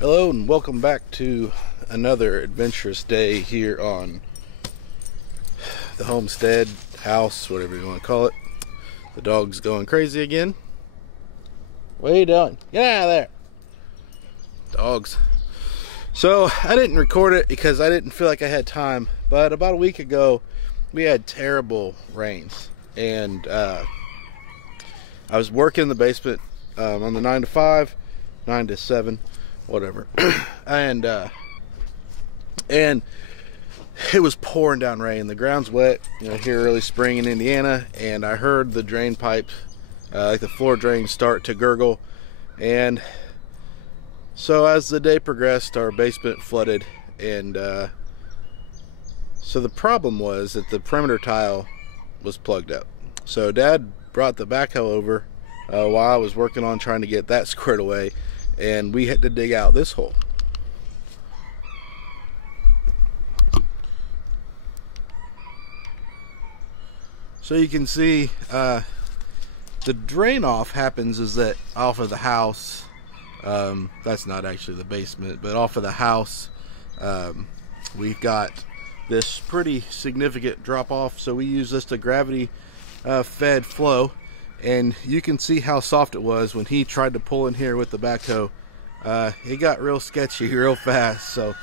Hello and welcome back to another adventurous day here on the homestead, house, whatever you want to call it. The dog's going crazy again. What are you doing? Get out of there! Dogs. So I didn't record it because I didn't feel like I had time, but about a week ago we had terrible rains, and I was working in the basement on the 9 to 5, 9 to 7, whatever, and it was pouring down rain. The ground's wet, you know, here early spring in Indiana, and I heard the drain pipe, like the floor drain, start to gurgle. And so as the day progressed, our basement flooded, and so the problem was that the perimeter tile was plugged up. So Dad brought the backhoe over while I was working on trying to get that squared away, and we had to dig out this hole. So you can see the drain off happens is that off of the house, that's not actually the basement, but off of the house, we've got this pretty significant drop off, so we use this to gravity fed flow. And you can see how soft it was when he tried to pull in here with the backhoe. It got real sketchy real fast, so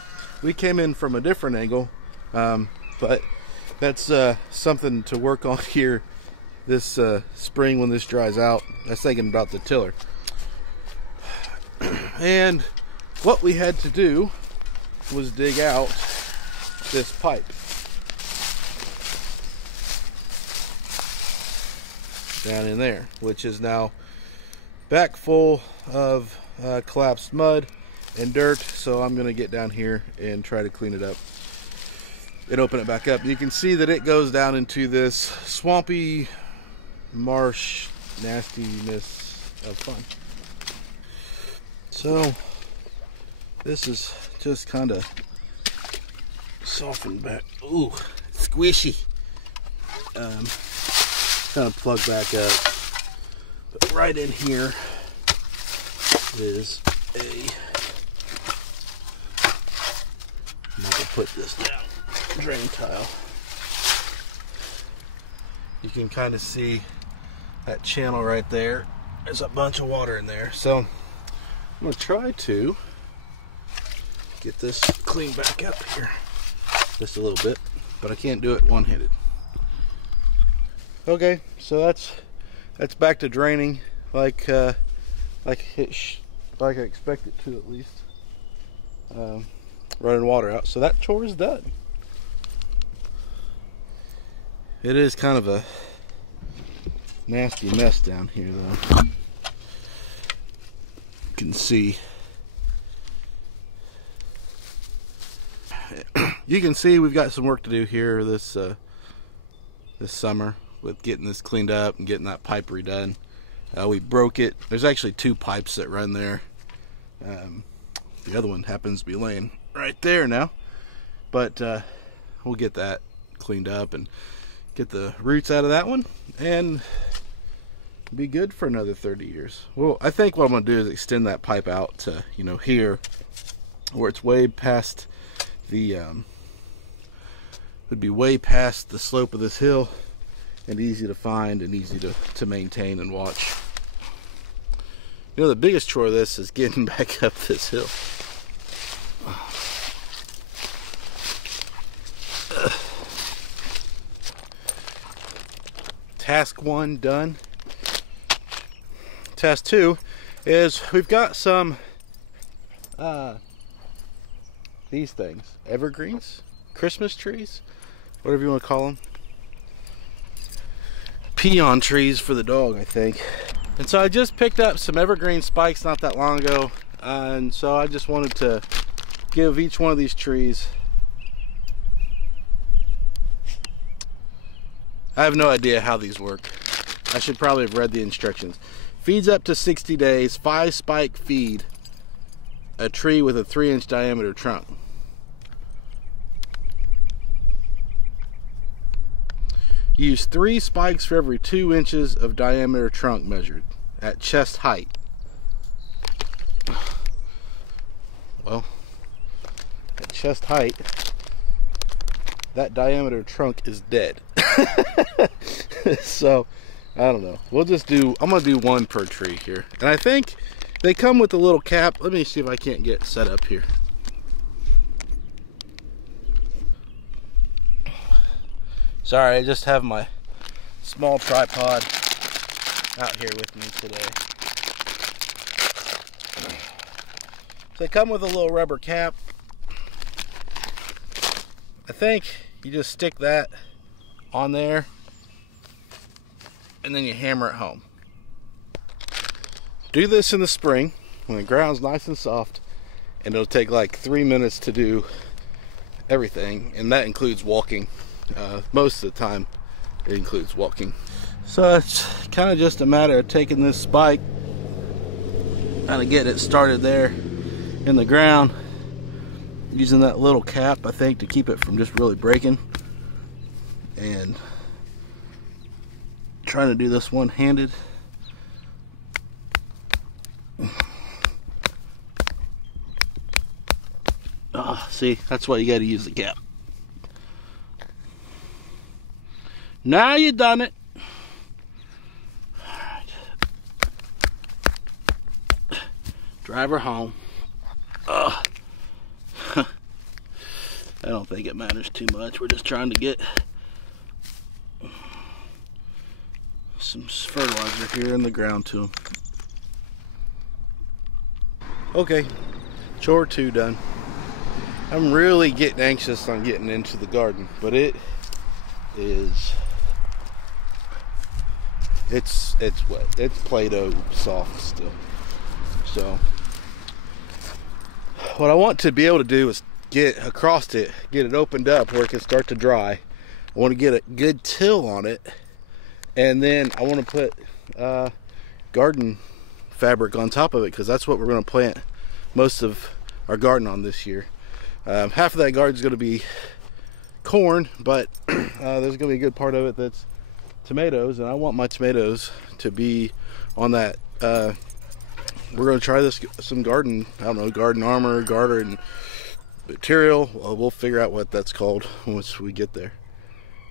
we came in from a different angle, but that's something to work on here this spring when this dries out. I was thinking about the tiller. And what we had to do was dig out this pipe. Down in there, which is now back full of collapsed mud and dirt, so I'm gonna get down here and try to clean it up and open it back up. You can see that it goes down into this swampy marsh nastiness of fun. So this is just kind of softened back. Ooh, squishy. Kind of plug back up, but right in here is I'm gonna put this down, drain tile. You can kind of see that channel right there. There's a bunch of water in there, so I'm gonna try to get this cleaned back up here just a little bit, but I can't do it one-handed. Okay, so that's back to draining like I expect it to, at least. Running water out, so that chore is done. It is kind of a nasty mess down here, though. You can see. You can see we've got some work to do here this summer with getting this cleaned up and getting that pipe redone. We broke it. There's actually two pipes that run there. The other one happens to be laying right there now, but we'll get that cleaned up and get the roots out of that one and be good for another 30 years. Well, I think what I'm gonna do is extend that pipe out to, you know, here where it's way past the would be way past the slope of this hill, and easy to find and easy to maintain and watch. You know, the biggest chore of this is getting back up this hill. Task 1 done. Task 2 is we've got some these things, evergreens, Christmas trees, whatever you want to call them. Peon trees for the dog, I think. And so I just picked up some evergreen spikes not that long ago, and so I just wanted to give each one of these trees, I have no idea how these work. I should probably have read the instructions. Feeds up to 60 days, 5 spike feed, a tree with a 3-inch diameter trunk. Use 3 spikes for every 2 inches of diameter trunk measured at chest height. well, at chest height, that diameter trunk is dead. So I don't know, I'm gonna do one per tree here, and I think they come with a little cap. Let me see if I can't get set up here. Sorry, I just have my small tripod out here with me today. So they come with a little rubber cap. I think you just stick that on there and then you hammer it home. Do this in the spring when the ground's nice and soft, and it'll take like 3 minutes to do everything, and that includes walking. Most of the time it includes walking. So it's kind of just a matter of taking this spike, kind of getting it started there in the ground, using that little cap, I think, to keep it from just really breaking, and trying to do this one-handed. See, that's why you got to use the cap. Now you done it. All right. Drive her home. I don't think it matters too much. We're just trying to get some fertilizer here in the ground to them. Okay, chore 2 done. I'm really getting anxious on getting into the garden, but it's wet. It's Play-Doh soft still. So what I want to be able to do is get across it, get it opened up where it can start to dry. I want to get a good till on it, and then I want to put garden fabric on top of it, because that's what we're going to plant most of our garden on this year. Half of that garden is going to be corn, but there's going to be a good part of it that's tomatoes, and I want my tomatoes to be on that. We're going to try some garden, I don't know, garden armor, garden material. We'll figure out what that's called once we get there.